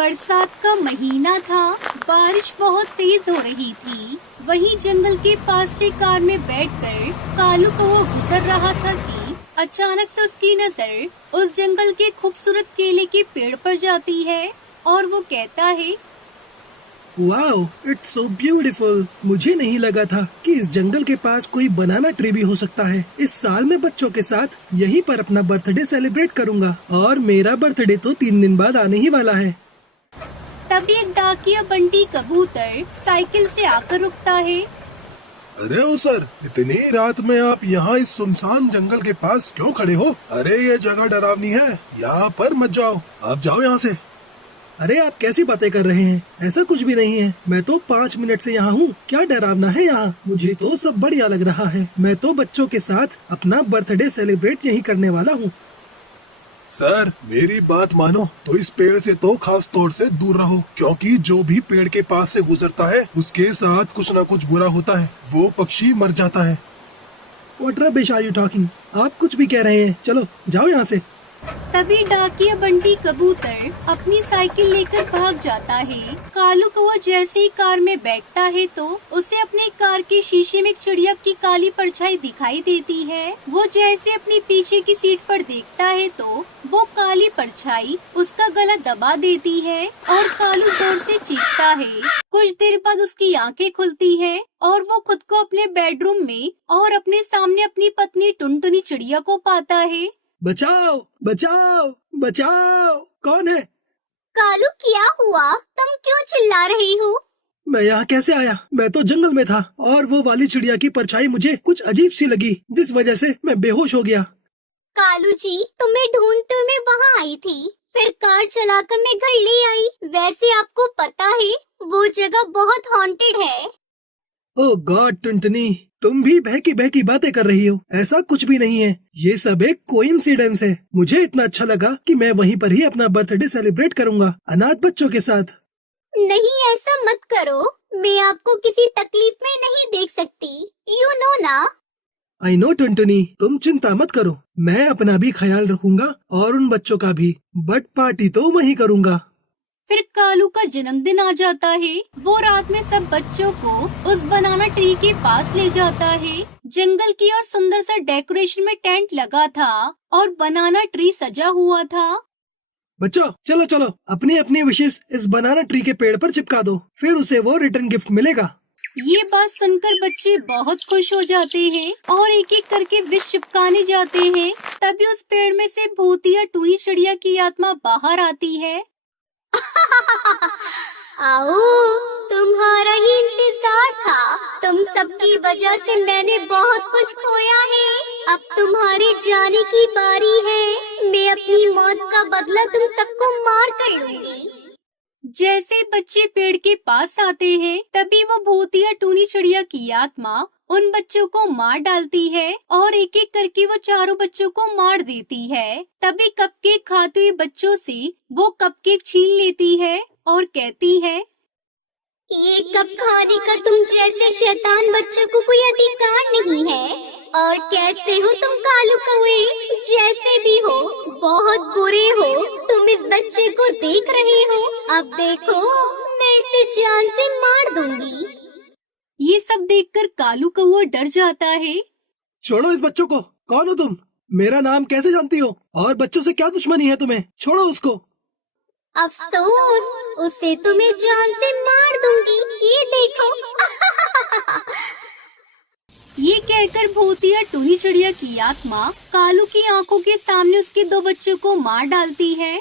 बरसात का महीना था। बारिश बहुत तेज हो रही थी। वहीं जंगल के पास से कार में बैठकर कालू कौवा गुजर रहा था कि अचानक से उसकी नजर उस जंगल के खूबसूरत केले के पेड़ पर जाती है और वो कहता है, वाओ, इट्स सो ब्यूटीफुल। मुझे नहीं लगा था कि इस जंगल के पास कोई बनाना ट्री भी हो सकता है। इस साल मैं बच्चों के साथ यहीं पर अपना बर्थडे सेलिब्रेट करूंगा और मेरा बर्थडे तो 3 दिन बाद आने ही वाला है। तभी एक डाकिया बंटी कबूतर साइकिल से आकर रुकता है। अरे ओ सर, इतनी रात में आप यहाँ इस सुनसान जंगल के पास क्यों खड़े हो? अरे ये जगह डरावनी है, यहाँ पर मत जाओ, आप जाओ यहाँ से। अरे आप कैसी बातें कर रहे हैं? ऐसा कुछ भी नहीं है। मैं तो 5 मिनट से यहाँ हूँ। क्या डरावना है यहाँ? मुझे तो सब बढ़िया लग रहा है। मैं तो बच्चों के साथ अपना बर्थडे सेलिब्रेट यही करने वाला हूँ। सर मेरी बात मानो तो इस पेड़ से तो खास तौर से दूर रहो, क्योंकि जो भी पेड़ के पास से गुजरता है उसके साथ कुछ न कुछ बुरा होता है। वो पक्षी मर जाता है। What rubbish are you talking? आप कुछ भी कह रहे हैं। चलो जाओ यहाँ से। तभी डाकिया बंटी कबूतर अपनी साइकिल लेकर भाग जाता है। कालू कौवा जैसे ही कार में बैठता है तो उसे अपने कार के शीशे में एक चिड़िया की काली परछाई दिखाई देती है। वो जैसे अपनी पीछे की सीट पर देखता है तो वो काली परछाई उसका गला दबा देती है और कालू जोर से चीखता है। कुछ देर बाद उसकी आंखें खुलती है और वो खुद को अपने बेडरूम में और अपने सामने अपनी पत्नी टुनटुनी चिड़िया को पाता है। बचाओ बचाओ बचाओ! कौन है? कालू क्या हुआ? तुम क्यों चिल्ला रही हो? मैं यहाँ कैसे आया? मैं तो जंगल में था और वो वाली चिड़िया की परछाई मुझे कुछ अजीब सी लगी, जिस वजह से मैं बेहोश हो गया। कालू जी, तुम्हें ढूंढते मैं वहाँ आई थी, फिर कार चलाकर मैं घर ले आई। वैसे आपको पता है वो जगह बहुत हॉन्टेड है। ओह गॉड टुनटुनी, तुम भी बहकी बातें कर रही हो। ऐसा कुछ भी नहीं है। ये सब एक कोइंसिडेंस है। मुझे इतना अच्छा लगा कि मैं वहीं पर ही अपना बर्थडे सेलिब्रेट करूंगा अनाथ बच्चों के साथ। नहीं, ऐसा मत करो। मैं आपको किसी तकलीफ में नहीं देख सकती, यू नो ना। आई नो टुनटुनी, तुम चिंता मत करो। मैं अपना भी ख्याल रखूंगा और उन बच्चों का भी। बट पार्टी तो वहीं करूंगा। फिर कालू का जन्मदिन आ जाता है। वो रात में सब बच्चों को उस बनाना ट्री के पास ले जाता है। जंगल की और सुंदर सा डेकोरेशन में टेंट लगा था और बनाना ट्री सजा हुआ था। बच्चों चलो चलो, अपनी अपनी विशेष इस बनाना ट्री के पेड़ पर चिपका दो, फिर उसे वो रिटर्न गिफ्ट मिलेगा। ये बात सुनकर बच्चे बहुत खुश हो जाते हैं और एक एक करके विश चिपकाने जाते हैं। तभी उस पेड़ में से भूतिया टूनी चिड़िया की आत्मा बाहर आती है। आओ, तुम्हारा ही इंतजार था। तुम सबकी वजह से मैंने बहुत कुछ खोया है। अब तुम्हारे जाने की बारी है। मैं अपनी मौत का बदला तुम सबको मार कर लूंगी। जैसे ही बच्चे पेड़ के पास आते हैं तभी वो भूतिया टूनी चिड़िया की आत्मा उन बच्चों को मार डालती है और एक एक करके वो चारों बच्चों को मार देती है। तभी कपकेक खाते हुए बच्चों से वो कपकेक छीन लेती है और कहती है, ये कप खाने का तुम जैसे शैतान बच्चों को कोई अधिकार नहीं है। और कैसे हो तुम कालू कौवे? जैसे भी हो, बहुत बुरे हो। तुम इस बच्चे को देख रहे हो, अब देखो मैं इसे जान से मार दूंगी। ये सब देखकर कालू कौवा डर जाता है। छोड़ो इस बच्चों को। कौन हो तुम? मेरा नाम कैसे जानती हो? और बच्चों से क्या दुश्मनी है तुम्हें? छोड़ो उसको। अफसोस, उसे तुम्हें जान से मार दूंगी। ये देखो। ये कहकर भूतिया टूनी चिड़िया की आत्मा कालू की आंखों के सामने उसके 2 बच्चों को मार डालती है।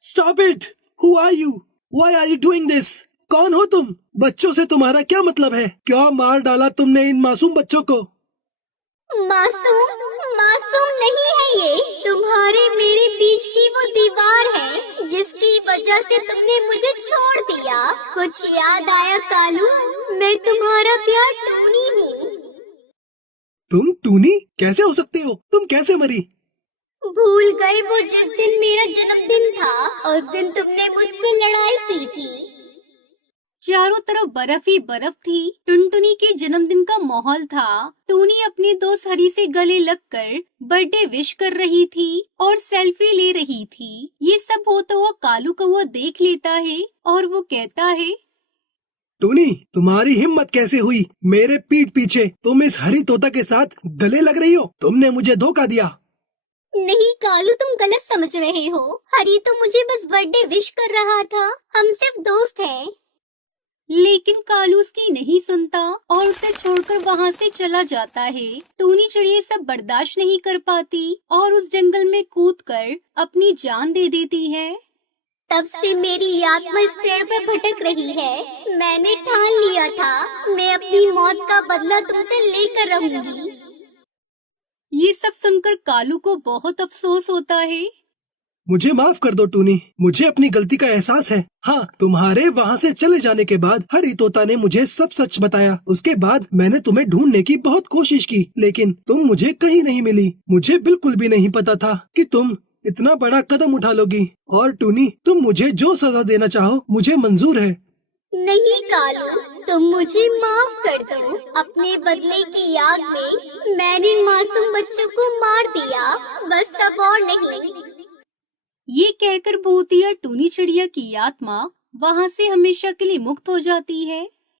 Stop it! Who are you? Why are you doing this? कौन हो तुम? बच्चों से तुम्हारा क्या मतलब है? क्यों मार डाला तुमने इन मासूम बच्चों को? मासूम नहीं है ये। तुम्हारे मेरे बीच की वो दीवार है जिसकी वजह से तुमने मुझे छोड़ दिया। कुछ याद आया कालू? मैं तुम्हारा प्यार टूनी हूँ। तुम टूनी कैसे हो सकती हो? तुम कैसे मरी? भूल गए वो जिस दिन मेरा जन्मदिन था? उस दिन तुमने मुझसे लड़ाई की थी। चारों तरफ बर्फ ही बर्फ थी। टुनटुनी के जन्मदिन का माहौल था। टूनी अपने दोस्त हरी से गले लगकर बर्थडे विश कर रही थी और सेल्फी ले रही थी। ये सब होता हुआ कालू कौवा देख लेता है और वो कहता है, टूनी, तुम्हारी हिम्मत कैसे हुई मेरे पीठ पीछे तुम इस हरी तोता के साथ गले लग रही हो? तुमने मुझे धोखा दिया। नहीं कालू, तुम गलत समझ रहे हो। हरी तो मुझे बस बर्थडे विश कर रहा था। हम सिर्फ दोस्त हैं। लेकिन कालू उसकी नहीं सुनता और उसे छोड़कर वहाँ से चला जाता है। टूनी चिड़िया सब बर्दाश्त नहीं कर पाती और उस जंगल में कूदकर अपनी जान दे देती है। तब से मेरी आत्मा इस पेड़ पर भटक रही है। मैंने ठान लिया था मैं अपनी मौत का बदला तुमसे लेकर रहूंगी। ये सब सुनकर कालू को बहुत अफसोस होता है। मुझे माफ कर दो टूनी, मुझे अपनी गलती का एहसास है। हाँ, तुम्हारे वहाँ से चले जाने के बाद हरी तोता ने मुझे सब सच बताया। उसके बाद मैंने तुम्हें ढूंढने की बहुत कोशिश की, लेकिन तुम मुझे कहीं नहीं मिली। मुझे बिल्कुल भी नहीं पता था कि तुम इतना बड़ा कदम उठा लोगी। और टूनी, तुम मुझे जो सजा देना चाहो मुझे मंजूर है। नहीं कालू, तुम मुझे माफ कर दो। अपने बदले की याद में मैंने मासूम बच्चों को मार दिया, बस अब और नहीं। ये कहकर भूतिया टूनी चिड़िया की आत्मा वहाँ से हमेशा के लिए मुक्त हो जाती है।